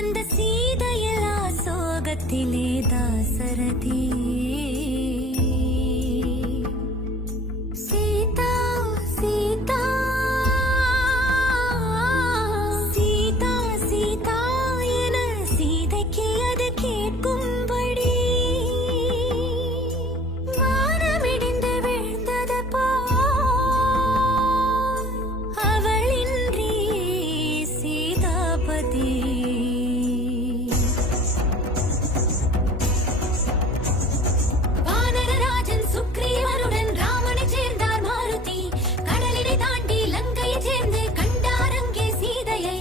அந்த சீதையலா சோகத்திலே தாசரதி சீதா சீதா சீதா சீதா என சீதைக்கு அது கேட்கும்படி வானமிடிந்து விழுந்தது போல் அவளின்றி சீதாபதி வானரராஜன் சுக்ரீவனுடன் ராமனை சேர்ந்தார் மாருதி கடலினை தாண்டி லங்கையை சேர்ந்து கண்டார் அங்கே சீதையை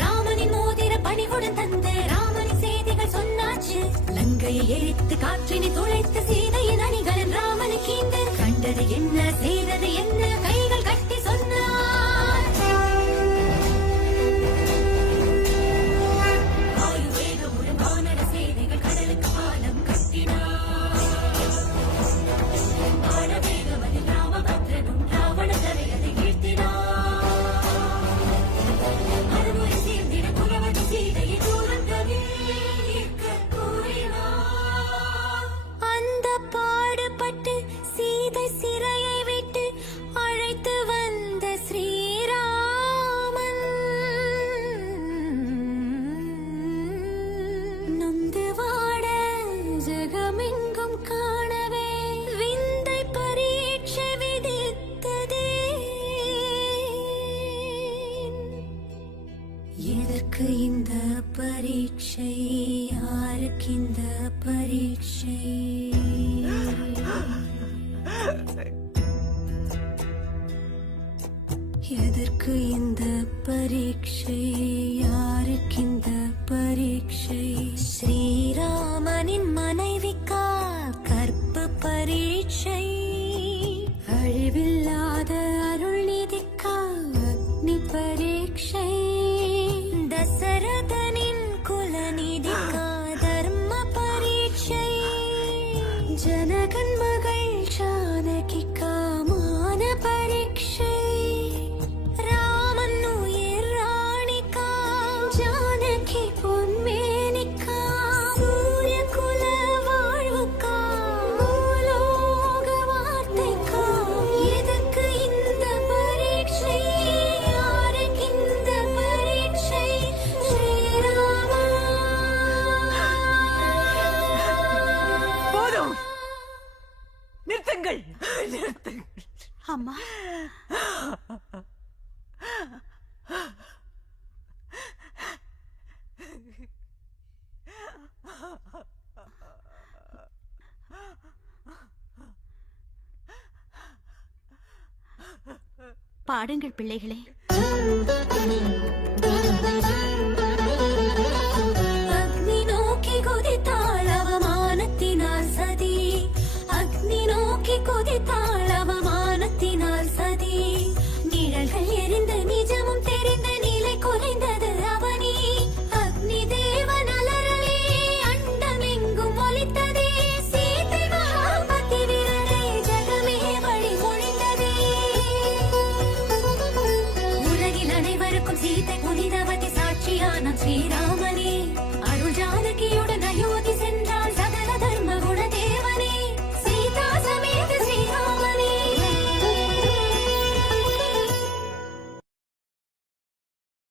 ராமனின் மோதிர பணிவுடன் தந்து ராமனின் செய்திகள் சொன்னாச்சு லங்கையை எரித்து காற்றினை துளைத்து சீதையின் அணிகலன் ராமனுக்கு இந்த கண்டது என்ன செய்தது என்ன கைகள் கட்டி சொன்னார் ஆயுர்வேதமுடன் வானர சேனைகள் கடலுக்கு பாலம் கட்டினார் வானவேகமதில் ராமபத்ரனும் ராவண தரையதை வீழ்த்தினார் மறுமுறை சேர்ந்திட புறவடி சீதையை தூரம் தவிர்க்க கூறினார் அந்த பாடுபட்டு சீதை சிறையை விட்டு அழைத்து வந்த ஸ்ரீராமன் நொந்து வாட ஜெகமெங்கும் காணவே விந்தை பரீட்சை விதித்ததே எதற்கு இந்த பரீட்சை யாருக்கு இந்த பரீட்சை எதற்கு இந்த பரீட்சை யாருக்கு இந்த பரீட்சை ஸ்ரீராமனின் மனைவிக்கா கற்பு பரீட்சை அழிவில்லாத அருள் நிதிக்கா அக்னி பரீட்சை தசரதனின் குலநிதிக்கா தர்ம பரீட்சை ஜனகன் மகள் ஜானகிக்கா மான பரீட்சை ராமன் உயிர் ராணிக்கா ஜானகி பொன்மேனிக்கா சூரிய குல வாழ்வுக்கா பூலோக வார்த்தைக்கா எதற்கு இந்த பரீட்சை யாருக்கு இந்த பரீட்சை ஸ்ரீராமா போதும், நிறுத்துங்கள், நிறுத்துங்கள். அம்மா பாடுங்கள் பிள்ளைகளே.